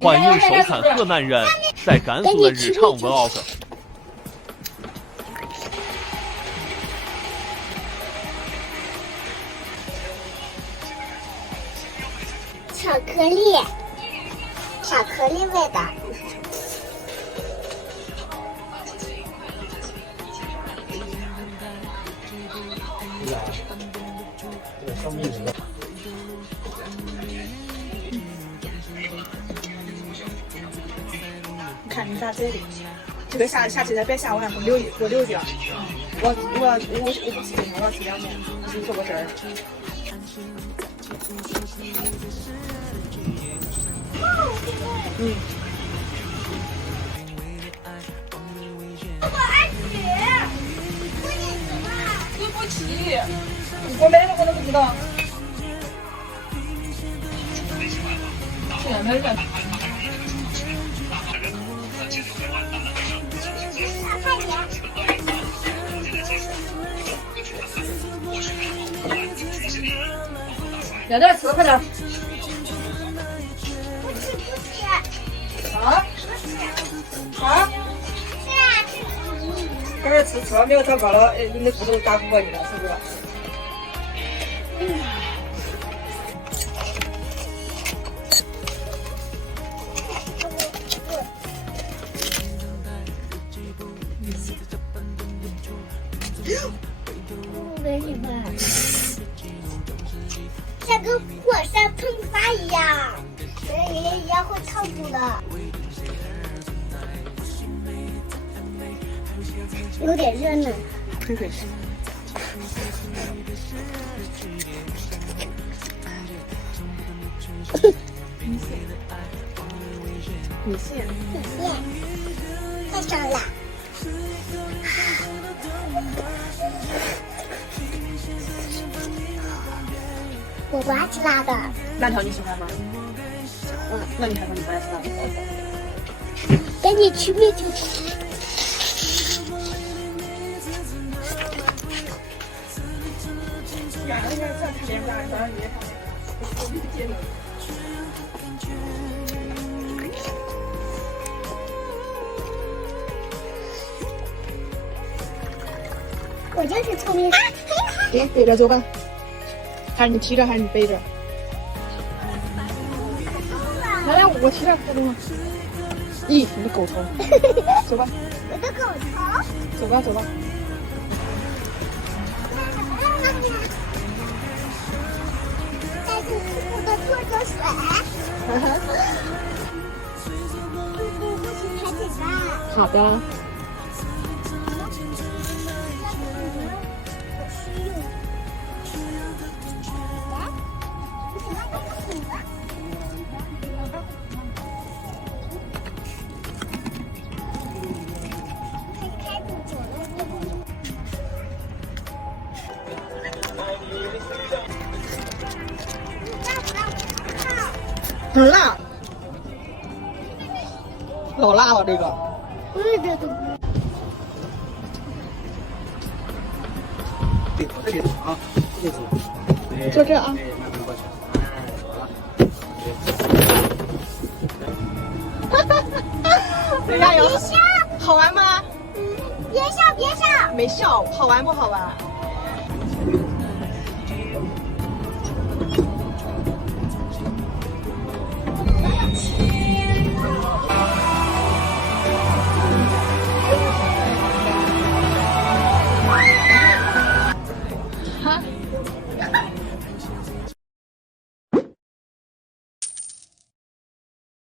换运手砍河南人在甘肃的日常 vlog。巧克力，巧克力味的。看你咋这里，这个下棋再别下，我还不留掉。我不吃这个，我要吃2面，就做个汁儿。嗯。我爱吃，你不吃，我买了我都不知道。现在买了。要点吃，快点。不吃。啊？啊？赶快吃了，没有长高了，你的肚子打不过你了，是不是？为什么？像跟火山喷发一样，也会烫住的。有点热呢。吹。米线，太上了。我不爱吃辣的。辣条你喜欢吗？那你还说你不爱吃辣的？赶紧去面就吃。我就是聪明。背着走吧。还是你提着，还是你背着？来，我提着，不动了。咦，你的狗头。走吧。我的狗头。走吧。再去我的做水。不行，太简单。好的。很辣，老辣了这个。这里啊，就这啊。加油！好玩吗？别笑。没笑，好玩不好玩？